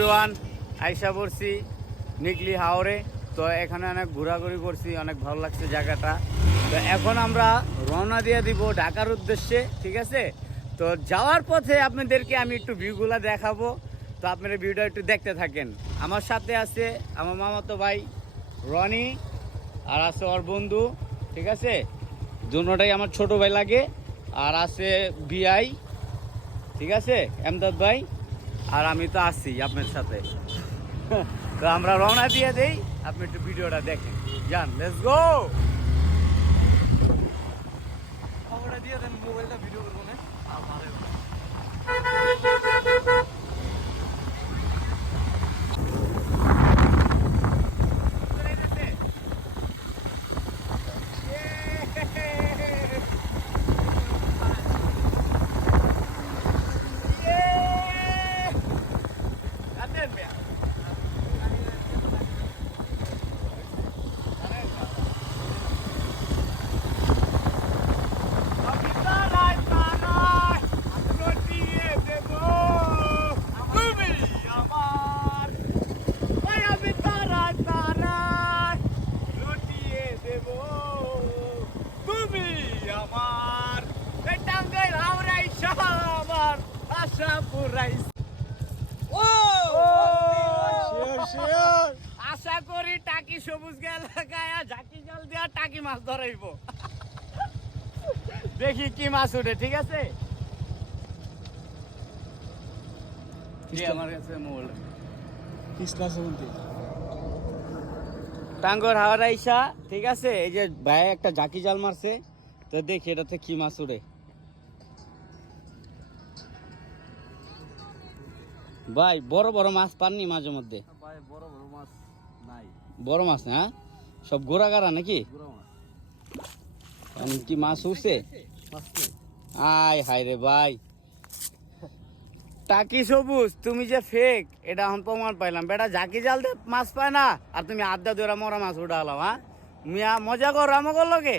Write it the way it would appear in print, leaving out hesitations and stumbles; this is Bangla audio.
এভরিওয়ান, আইসা পড়ছি নিকলি হাওরে। তো এখানে অনেক ঘোরাঘুরি করছি, অনেক ভালো লাগছে জায়গাটা। তো এখন আমরা রওনা দিয়ে দিব ঢাকার উদ্দেশ্যে, ঠিক আছে? তো যাওয়ার পথে আপনাদেরকে আমি একটু ভিউগুলো দেখাবো, তো আপনারা ভিউটা একটু দেখতে থাকেন। আমার সাথে আছে আমার মামাতো ভাই রনি, আর আছে ওর বন্ধু, ঠিক আছে? দুটোটাই আমার ছোট ভাই লাগে। আর আছে বিআই, ঠিক আছে, এমদাদ ভাই, আর আমি তো আছি আপনার সাথে। তো আমরা রওনা দিয়ে দেই, আপনি একটু ভিডিওটা দেখেন, যান, লেটস গো। খবরটা দিয়ে দেন, মোবাইলটা ভিডিও করবো না। আশা করি টাকি সবুজ এলাকায় ঝাঁকি জাল দিয়া টাকি মাছ ধরাইব। দেখি কি মাছ উঠে, ঠিক আছে? আমার কাছে মোবাইল টাঙ্গর হাওড় আইসা, ঠিক আছে? এই যে ভাই একটা ঝাঁকি জাল মারছে, তো দেখি এটাতে কি মাছ উঠে। ভাই বড় বড় মাছ পাননি মাঝে মধ্যে? ভাই বড় বড় মাছ নাই, বড় মাছ না, সব গোড়া গাড়া নাকি? গুড়া মাছ। কি মাছ উঠছে? মাছ নেই। আয় হায় রে ভাই, টাকি সবুজ তুমি যে ফেক, এটা এখন প্রমাণ পাইলাম। বেটা ঝাঁকি জাল দিয়ে মাছ পায় না, আর তুমি আড্ডা ধরে মরা মাছ উঠালাম। হ্যাঁ মিয়া, মজা কর আমাকে লগে।